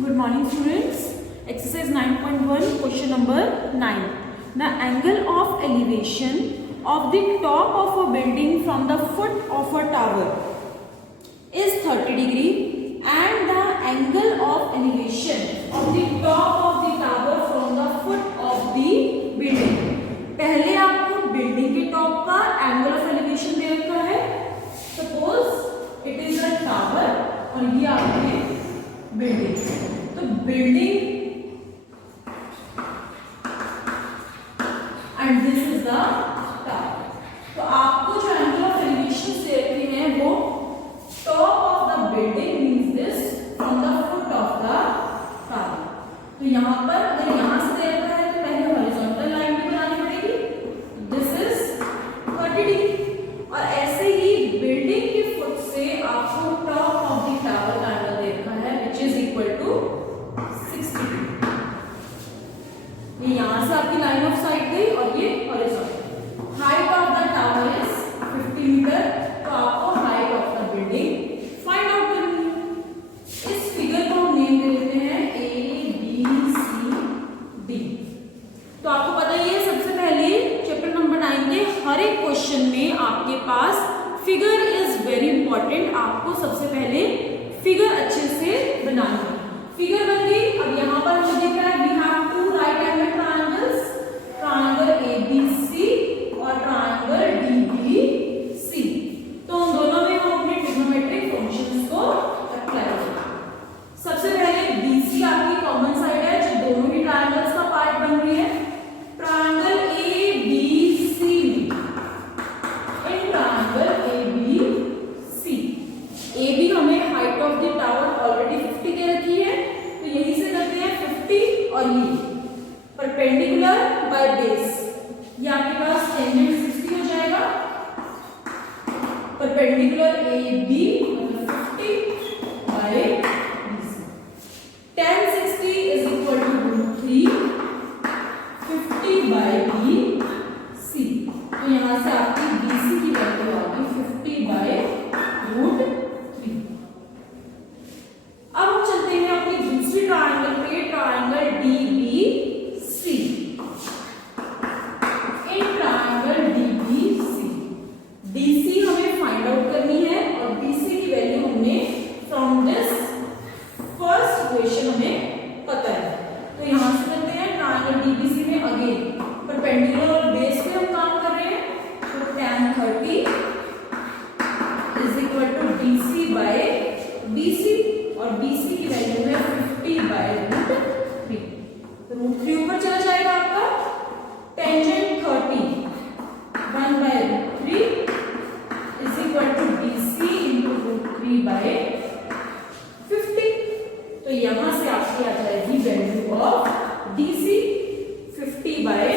Good morning students. Exercise 9.1 question number 9. The angle of elevation of the top of a building from the foot of a tower is 30 degree and the angle of elevation of the top of the tower from the foot of the building. पहले आपको building के top का angle of elevation दे रखा है. Suppose it is a tower और ये आपकी building. तो building and this is the tower. तो आपको जो एंगल ऑफ एलिवेशन दे रखे हैं वो top of the building means this from the foot of the tower. तो यहाँ पर अगर यहाँ से दे रखा है तो पहले हॉरिजॉन्टल लाइन भी बनानी पड़ेगी. दिस इज 30 डिग्री और ऐसे ही बिल्डिंग के फुट से आपको टॉप ऑफ द टावर का एंगल दे रखा है which is equal to 60 degree. ये यहाँ से आपकी लाइन ऑफ साइट गई और ये horizontal. Height of the tower is 50 metre. तो आपको height of the building find out करनी है. इस फिगर को हम नेम दे देते हैं ए बी सी डी. तो आपको पता ही है सबसे पहले चैप्टर नंबर 9 के हर एक क्वेश्चन में आपके पास फिगर इज वेरी इंपॉर्टेंट. आपको सबसे पहले फिगर अच्छे से बनानी है. फिगर बन गई. अब यहाँ पर हमें दिख रहा है we have two right angle triangles, triangle ABC और ट्रायंगल डीबीसी. तो उन दोनों में हम अपने ट्रिग्नोमेट्रिक फंक्शंस को अप्लाई करेंगे. सबसे पहले बीसी आपकी कॉमन साइड है जो दोनों ही ट्रायंगल्स का पार्ट बन रही है. Triangle ABC in triangle ABC. AB हमें height of the tower already 50 के रखी है तो यहीं से करते हैं 50 और ये परपेंडिकुलर बाय बेस. ये आपके पास टेंजेंट 60 हो जाएगा. Perpendicular A B 50 by BC. tan 60 is equal to √3 50 by BC. तो यहां से आपकी BC की वैल्यू आ गई 50 बाय √3. अब हम चलते हैं अपनी दूसरी ट्रायंगल पे, triangle DBC. In triangle DBC DC हमें फाइंड आउट करनी है और BC की वैल्यू हमने फ्रॉम दिस फर्स्ट इक्वेशन हमें पता है. तो यहां से करते हैं ट्रायंगल DBC में अगेन परपेंडिकुलर और बेस पे हम काम कर रहे हैं. तो tan 30 is equal to DC by BC और BC की वैल्यू है 50 बाय √3. √3 ऊपर चला जाएगा आपका. Tangent 30 1 by √3 is equal to BC into √3 by 50. तो यहां से आपकी आ जाएगी value of DC 50 by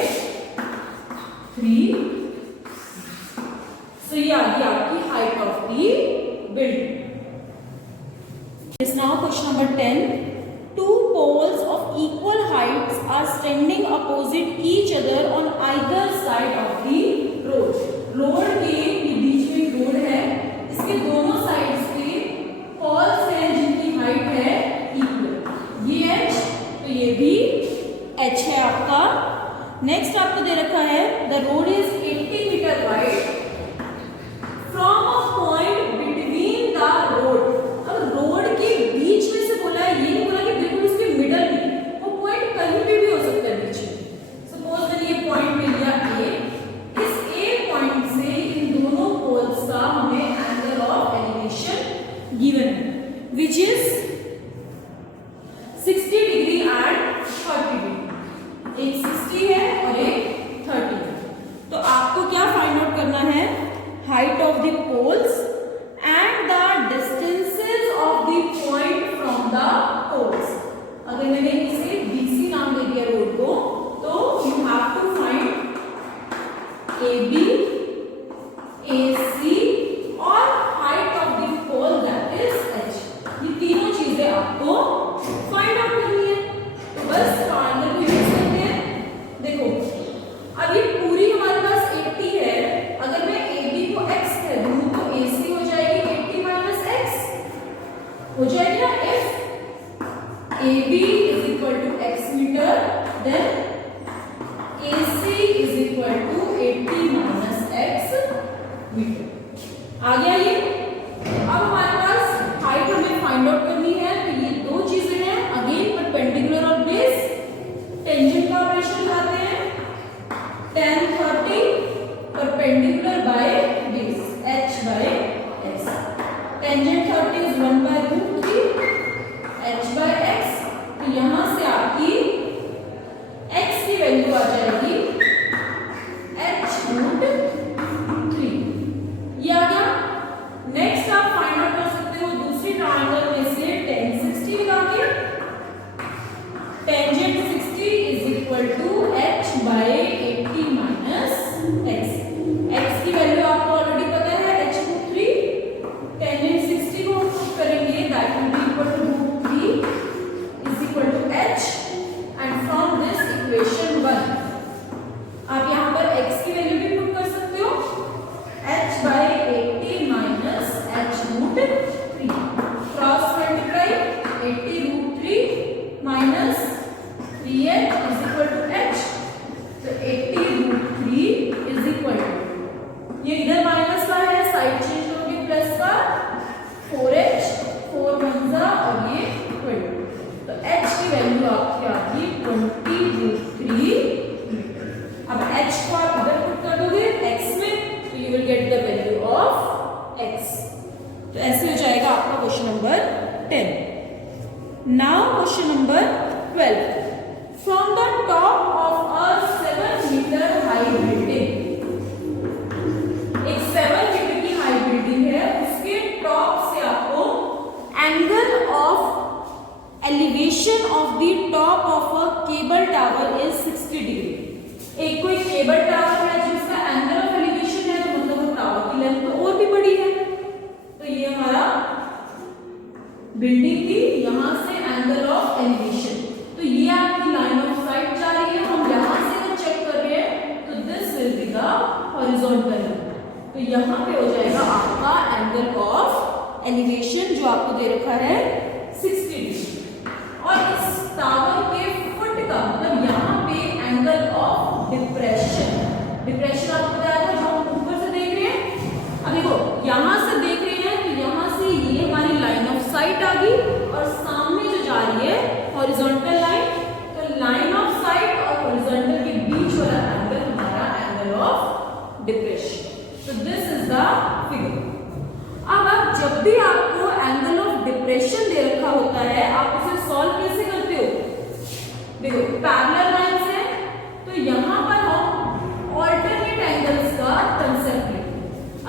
3. So ये आ गई आपकी height of the building. Now question number 10. Two poles of equal heights are standing opposite each other on either side of the road. Road के बीच में रोड है. इसके दोनों साइड्स पे पोल्स हैं जिनकी हाइट है इक्वल. ये h तो ये भी h है आपका. नेक्स्ट आपको दे रखा है the road is 80 metre wide from a point between the road. Road के बीच में से बोला है, ये नहीं बोला कि बिल्कुल उसके मिडल में. वो पॉइंट कहीं पे भी हो सकता है बीच में. सपोज मैंने ये पॉइंट ले लिया ए. इस ए पॉइंट से इन दोनों पोल्स का हमें एंगल ऑफ एलिवेशन गिवन है which is 60 degree and 30 degree. एक 60 है और एक 30 है. तो आपको क्या फाइंड आउट करना है? Height of the poles and the distances of the point from the poles. अगर मैंने इसे BC नाम दे दिया रोड को तो you have to find AB, AC और height of the pole that is H. ये तीनों चीजें आपको फाइंड आउट करनी है. तो बस ट्रायंगल को यूज करते हैं. देखो अब ये पूरी हमारे पास 80 है. अगर मैं AB को X कह दूं तो AC हो जाएगी 80 - X. हो जाएगी ना. F AB is equal to x meter, then AC is equal to 80 minus x मीटर। आ गया ये। अब हमारे पास हाइट हमें फाइंड आउट करनी है, तो ये दो चीजें हैं, अगेन परपेंडिकुलर और बेस। टेंजेंट का ऑपरेशन लगाते हैं, tan 30 perpendicular by base h by x। Tangent 30 is 1 by √3 h by x। तो यहां से आपकी x की वैल्यू आ जाएगी h√3। ये आ गया। नेक्स्ट आप फाइंड आउट कर सकते हो दूसरी ट्रायंगल में से tan 60 लगा के। Tangent 60 is equal to h by 80 minus x। x की वैल्यू आपको ऑलरेडी पता है h√3। टेंजेंट 60 को हम पुट करेंगे, that will be equal to √3 is equal to h, and from this equation 1 आप यहाँ पर x की वैल्यू भी पुट कर सकते हो, h by 80 minus h√3। Cross multiply 80√3 minus 3h is equal to h। तो 80√3 is equal to, ये इधर माइनस का है, साइड चेंज करोगे प्लस का, 4h 4 1 और ये 20। तो h की वैल्यू आपकी आती 20√3 मीटर। अब h को आप इधर पुट कर दोगे x में, तो you will get the value of x। तो ऐसे हो जाएगा आपका question number 10। Now question number 12। From the top of a 7 metre high building, एक 7 मीटर की हाई बिल्डिंग है, उसके टॉप से आपको angle of elevation of the top of a cable tower is 60 degree. एक कोई केबल टावर है जिसका एंगल ऑफ एलिवेशन है, तो मतलब वो टावर की लेंथ तो और भी बड़ी है। तो ये हमारा बिल्डिंग थी, यहां से एंगल ऑफ एलिवेशन, तो ये आपकी लाइन ऑफ साइट जा रही है, हम यहां से अगर चेक कर रहे हैं तो this will be the horizontal. तो यहां पे हो जाएगा आपका एंगल ऑफ एलिवेशन जो आपको दे रखा है 60 डिग्री। और इस टावर के फुट का मतलब यहाँ पे एंगल ऑफ डिप्रेशन, डिप्रेशन आपको बताया था जो हम ऊपर से देख रहे हैं। अब देखो यहाँ से देख रहे हैं, तो यहाँ से ये हमारी लाइन ऑफ साइट आ गई, और सामने जो जा रही है हॉरिजॉन्टल लाइन, तो लाइन ऑफ साइट और हॉरिजॉन्टल के बीच वाला एंगल हमारा एंगल ऑफ डिप्रेशन। तो दिस इज द फिगर। अब आप जब भी आपको एंगल ऑफ डिप्रेशन दे रखा होता है, आप उसे सॉल्व कैसे करते हो? देखो पैरेलल लाइंस है, तो यहाँ पर हम ऑल्टरनेट एंगल्स का कंसेप्ट लेते।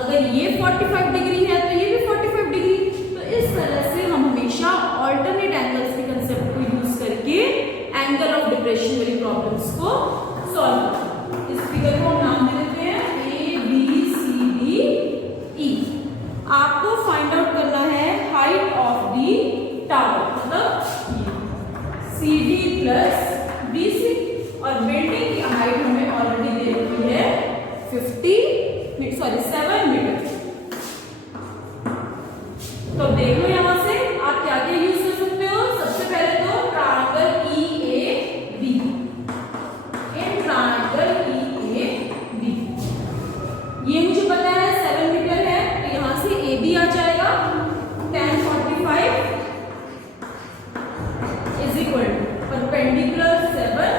अगर ये 45 डिग्री है तो ये भी 45 डिग्री। तो इस तरह से हम हमेशा ऑल्टरनेट एंगल्स के कंसेप्ट को यूज करके एंगल ऑफ डिप्रेशन वाली प्रॉब्लम्स को सॉल्व करते हैं। इस फिगर को हम नाम दे देते हैं ABCDE। आपको फाइंड आउट करना है हाइट ऑफ दी टावर, मतलब CD प्लस BC, और बिल्डिंग की हाइट हमें ऑलरेडी दे रखी है 7 मीटर। तो देखो यहां से आप क्या क्या यूज कर सकते हो। सबसे पहले तो triangle EAB, in triangle EAB ये मुझे पता है 7 मीटर है, तो यहां से AB आ जाएगा। tan 45 is equal to perpendicular 7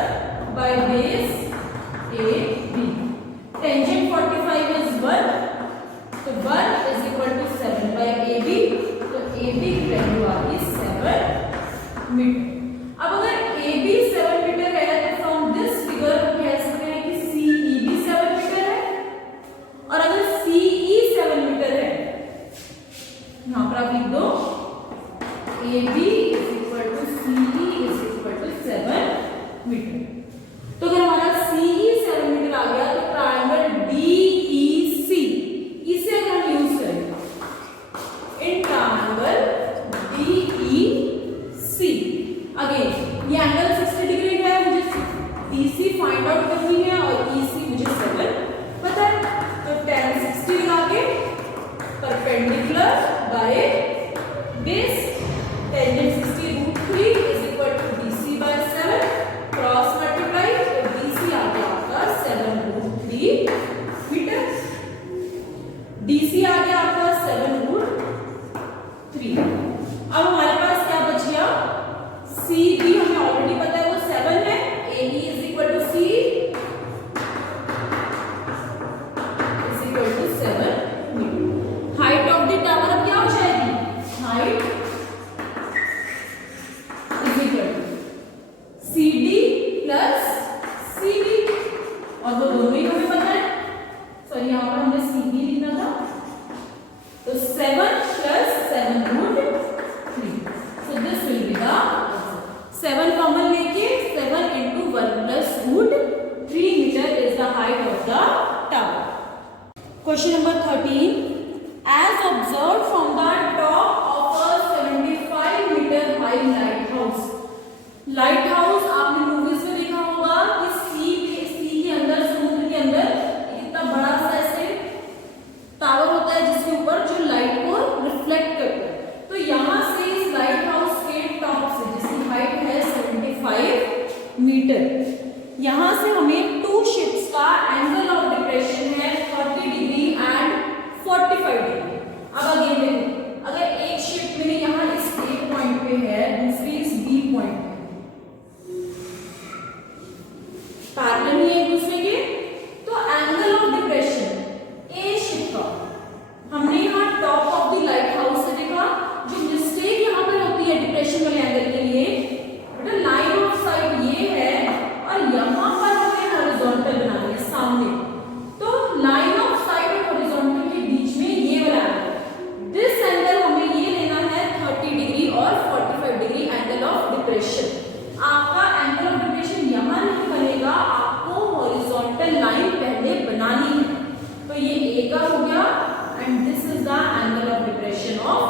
by base AB। Tangent 45 is 1, तो 1 is equal to 7 by AB, तो AB की वैल्यू आ गई 7 मीटर। अब अगर AB 7 मीटर है, तो फ्रॉम दिस फिगर हम कह सकते हैं कि CE भी 7 मीटर है, और अगर CE 7 मीटर है, यहां पर आप लिख दो AB is equal to CE is equal to 7 metre. तो अगर हमारा CE 7 मीटर आ गया, तो ट्रायंगल DEC, इसे अगर हम यूज करें इन ट्रायंगल DEC, अगेन ये एंगल 60 डिग्री का है, मुझे DC फाइंड आउट करनी है और EC मुझे 7 पता है। तो tan 60 लगा के perpendicular by base, tangent 60 √3 is equal C B हमें ऑलरेडी पता है वो 7 है, A B is equal to C is equal to 7 metre. Height of the tower अब क्या हो जाएगी, height is equal to C D plus C B, और वो दोनों ही हमें पता है, सॉरी यहाँ पर हमने सी बी लिखना था, तो 7 plus 7 root 3. So this will be the 7 common लेके 7 into 1 plus root 3 meter is the height of the tower. Question number 13. As observed from the top of a 75 meter high lighthouse. Lighthouse आपने movies में देखा होगा कि सी के अंदर, समुद्र के अंदर कितना बड़ा सा ऐसे टावर होता है जिसके ऊपर जो लाइट को रिफ्लेक्ट करता है। तो यहाँ से इस लाइट हाउस के टॉप से, जिसकी हाइट है 75 मीटर, यहाँ से हमें 2 शिप्स का एंगल ऑफ डिप्रेशन है 30 डिग्री एंड 45 डिग्री। अब अगेन देखो, अगर एक शिप मेरे यहाँ इस A पॉइंट पे है, दूसरी इस B पॉइंट पे, पैरेलल ही एक दूसरे के, तो angle of depression A ship का हमने यहाँ top of the light house से देखा। जो मिस्टेक यहाँ पर होती है डिप्रेशन वाले एंगल के लिए, बेटा लाइन ऑफ साइट ये है और यहाँ पर हमें हॉरिजॉन्टल बनानी है सामने, तो लाइन ऑफ साइट और हॉरिजॉन्टल के बीच में ये वाला एंगल, दिस एंगल हमें ये लेना है 30 डिग्री और 45 डिग्री एंगल ऑफ डिप्रेशन। आपका एंगल ऑफ डिप्रेशन यहाँ नहीं बनेगा, आपको हॉरिजॉन्टल लाइन पहले बनानी है। तो ये ए का हो गया and this is the angle of depression of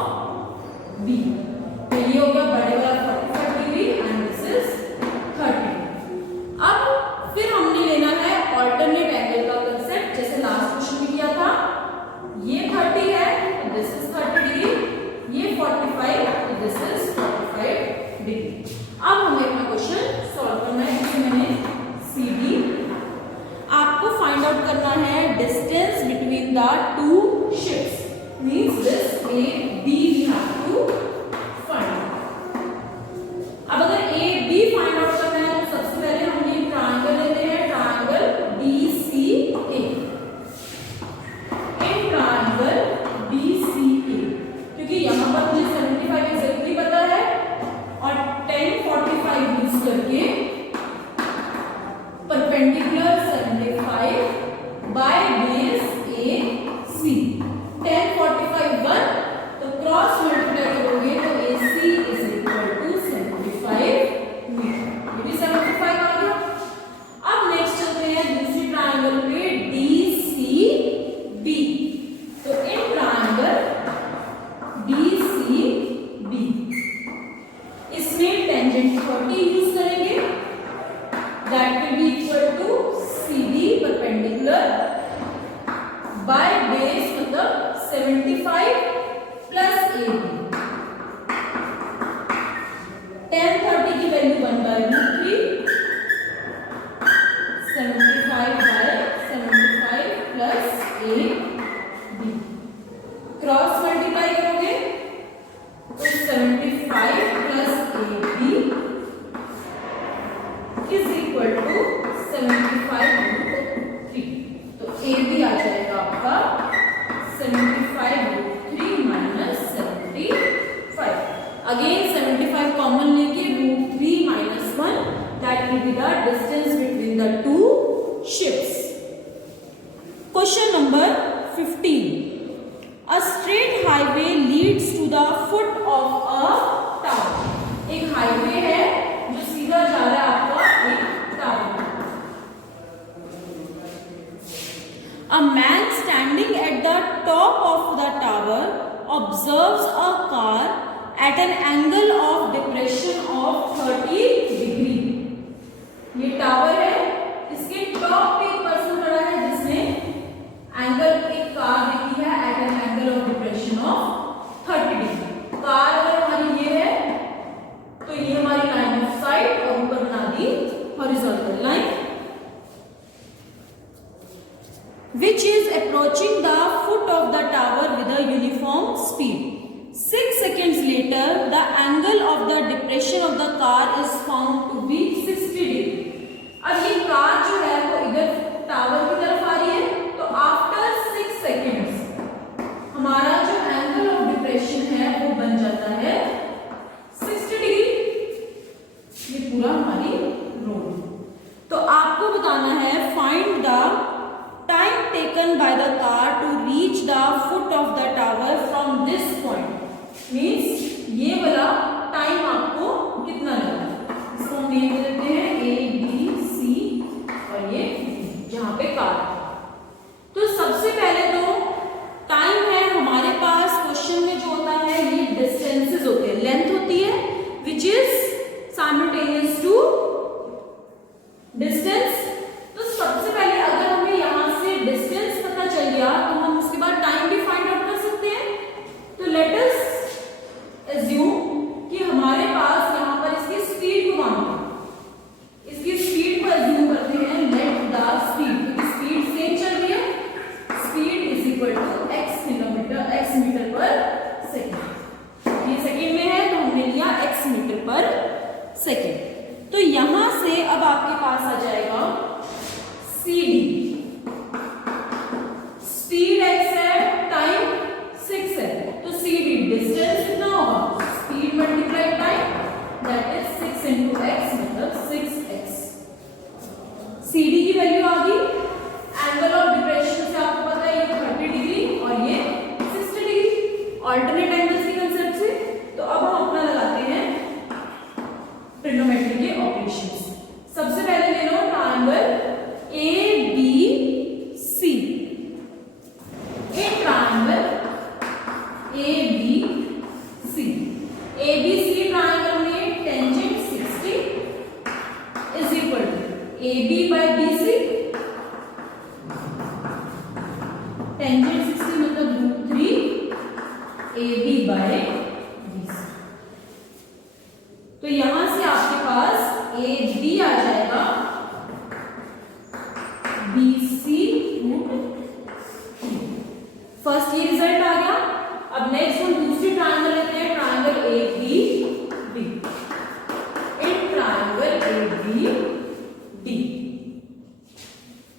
B. तो ये हो गया बड़े वाला 45 डिग्री एंड दिस इज 30। अब फिर हमने लेना है ऑल्टरनेट एंगल का कंसेप्ट, जैसे लास्ट क्वेश्चन में किया था। ये 30 है तो दिस इज 30 डिग्री, ये 45 तो दिस इज 45 डिग्री। अब हमें अपना क्वेश्चन सॉल्व करना है, जिसमें मैंने सी डी, आपको फाइंड आउट करना है distance between the 2 ships, means this A B we have to find. अब अगर A B फाइंड आउट करना है तो सबसे पहले हम ये ट्रायंगल लेते हैं, triangle DCA। In triangle DCA, क्योंकि यहाँ पर मुझे 75 एग्जैक्टली पता है और 10 45 यूज करके परपेंडिकुलर 75 बाय बेस AC 10 45 1, तो क्रॉस मल्टीप्लाई करोगे तो AC is equal to 75 metre, ये भी 75 आ गया। अब नेक्स्ट चलते हैं दूसरी ट्रायंगल पे DCB। तो इन ट्रायंगल DCB इसमें टेंजेंट 30 यूज करेंगे, that will be equal to CD perpendicular by base मतलब 75 प्लस AB। 10 30 की वैल्यू 1/√3, 75 by 75 plus AB, cross multiply करोगे तो 75 plus AB is equal to 75√3। तो AB आ जाएगा आपका 75√3 माइनस 75। अगेन 75 कॉमन लेके √3 minus 1, that will be the distance between the 2 ships। Question number 15। A straight highway leads to the foot of a tower। एक highway है जो सीधा जा रहा है आपका एक tower. A man standing at the top of the tower observes a car at an angle of depression of 30 degree। ये टावर है, इसके टॉप पे एक पर्सन खड़ा है जिसने एंगल, एक कार देखी है at an angle of depression of 30 degree. Car अगर हमारी ये है तो ये हमारी लाइन ऑफ साइट और ऊपर बना दी horizontal line, which is approaching the foot of the tower with a uniform speed. 6 seconds later, the angle of the depression of the car is found to be 60 degree. अब ये car जो है वो इधर tower की तरफ आ रही है, तो आफ्टर 6 सेकेंड्स हमारा जो एंगल ऑफ डिप्रेशन है वो बन जाता है 60 डिग्री। ये पूरा हमारी रोड। तो आपको बताना है find the time taken by the car to reach the foot of the tower from this point. Means ये वाला टाइम आपको कितना लगा, इसको हम नेम देते हैं ए बी सी और ये जहां पे कार। तो सबसे पहले तो टाइम है हमारे पास, क्वेश्चन में जो होता है ये डिस्टेंसेस होते हैं, लेंथ होती है which is simultaneous to distance. तो सबसे पहले अगर हमें यहां से डिस्टेंस पता चल गया तो हम उसके बाद टाइम भी फाइंड आउट कर सकते हैं। तो लेट अस एज्यूम कि हमारे पास यहां पर इसकी स्पीड को मानते हैं, इसकी स्पीड को एज्यूम करते हैं लेट द स्पीड, क्योंकि स्पीड सेम चल रही है, speed is equal to x metre per second. ये सेकेंड में है तो हमने लिया x मीटर पर सेकेंड। तो यहां से अब आपके पास आ जाएगा CD, स्पीड x है, टाइम 6 है, तो CD डिस्टेंस कितना होगा, speed multiply time, that is 6 into x मतलब 6x। CD की वैल्यू आ गई। एंगल ऑफ डिप्रेशन से आपको पता है ये 30 डिग्री और ये 60 डिग्री, ऑल्टरनेट एंगल्स के कंसेप्ट से। तो अब हम अपना लगाते हैं ट्रिग्नोमेट्री के ऑपरेशंस। सबसे पहले ले लो ट्रायंगल ABC। एक ट्रायंगल ABC, ABC ट्रायंगल में tangent 60 is equal to AB by BC। Tangent 60 मतलब √3 AB बाय BC। तो यहां से आपके पास AB आ जाएगा BC √3। फर्स्ट ये रिजल्ट आ गया। अब नेक्स्ट हम दूसरी ट्रायंगल लेते हैं, triangle ABD। In triangle ABD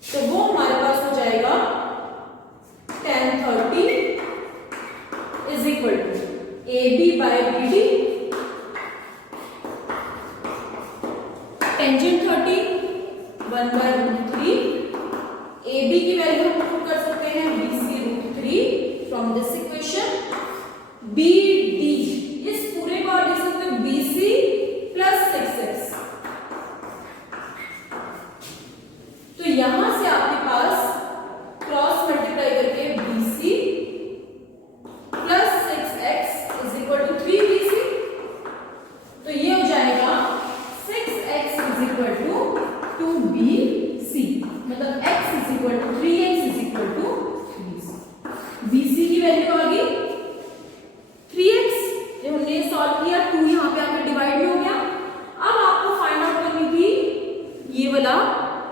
तो वो हमारे पास हो जाएगा tan 30 is equal to AB by BD। Tangent 30 1 by √3। AB की वैल्यू हम पुट कर सकते हैं BC √3 from this equation. BD इस पूरे को आप लिख सकते हो BC प्लस 6x। तो यहां से आपके पास क्रॉस मल्टीप्लाई करके BC plus 6x is equal to 3BC। तो ये हो जाएगा 6x is equal to 2BC, मतलब x is equal to 3x is equal to 3BC। BC की वैल्यू आ गई 3x, जब हमने सॉल्व किया 2 यहां पे आकर डिवाइड में हो गया। अब आपको फाइंड आउट करनी थी ये वाला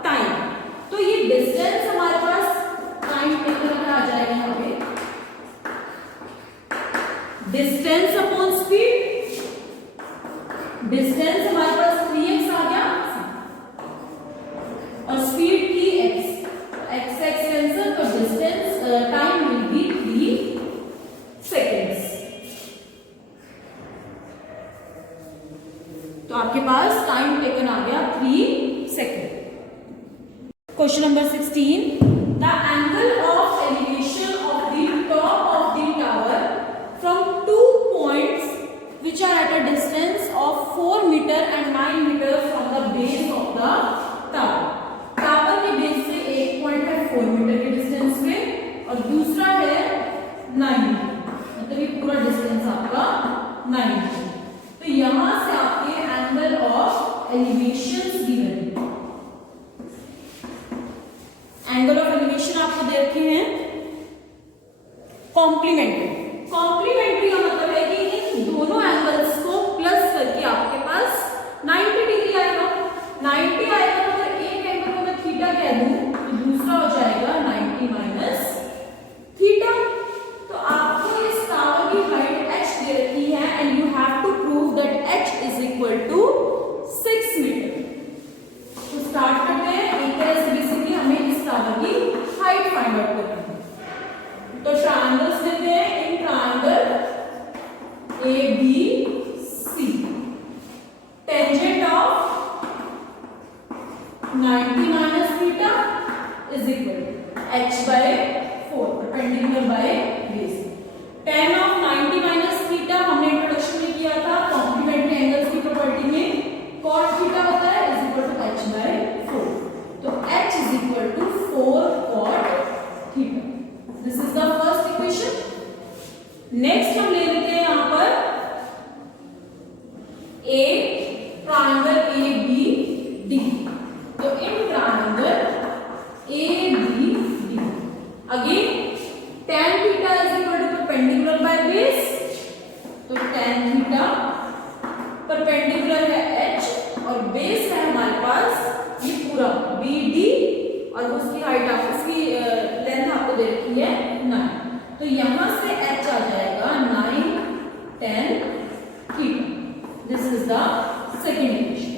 टाइम। तो ये डिस्टेंस हमारे पास टाइम टेकन आ जाएगा यहां पे, डिस्टेंस अपॉन स्पीड। डिस्टेंस हमारे पास 3x आ गया और स्पीड की x कैंसिल, तो distance time will be 3 seconds. तो आपके पास टाइम टेकन आ गया 3 second. Question number 16, the angle of elevation of the top of the tower from 2 points which are at a distance of 4 meter and 9 meter from the base of the tower। Tower के base से एक point है 4 metre के distance में और दूसरा है 9 metre, मतलब ये पूरा डिस्टेंस आपका 9 मीटर। तो यहां से आपके एंगल ऑफ एलिवेशंस गिवन है। एंगल ऑफ एलिवेशन आपको दे रखे हैं कॉम्प्लीमेंट्री। कॉम्प्लीमेंट्री का मतलब है कि इन दोनों एंगल्स को प्लस करके आपके पास 90 डिग्री आएगा। 90 आएगा तो अगर एक एंगल को मैं थीटा कह दूं तो दूसरा हो जाएगा 90 माइनस थीटा। तो आपको इस टावर की हाइट h दे रखी है and you have to prove that h is equal to 90 minus theta is equal to h by 4 perpendicular by base. tan of 90 minus theta हमने इंट्रोडक्शन में किया था कॉम्प्लीमेंट्री एंगल्स की प्रॉपर्टी में cot थीटा होता है is equal to h by 4। तो h is equal to 4 cot theta. This is the first equation. Next हम ले लेते हैं यहां पर a ट्रायंगल ABD। तो in triangle ABD again tan theta is equal to perpendicular by base. तो tan theta perpendicular है h और बेस है हमारे पास ये पूरा BD और उसकी हाइट आपको उसकी लेंथ आपको दे रखी है 9। तो यहां से h आ जाएगा 9 tan theta. This is the second equation.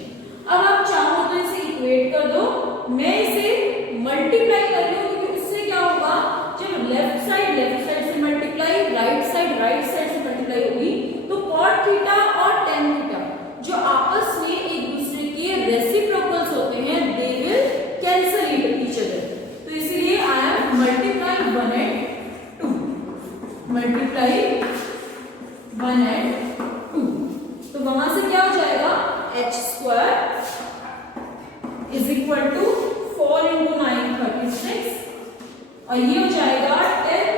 अब आप चाहो तो इसे इक्वेट कर दो, मैं इसे मल्टीप्लाई कर रही हूं क्योंकि इससे क्या होगा जब लेफ्ट साइड से मल्टीप्लाई राइट साइड से मल्टीप्लाई होगी तो cot थीटा और tan थीटा जो आपस में एक दूसरे के रेसिप्रोकल्स होते हैं they will cancel each other. तो इसीलिए I am multiply 1 and 2 multiply 1 and 2। तो वहां से क्या हो जाएगा h square is equal to 4 into 9 36 और ये हो जाएगा 10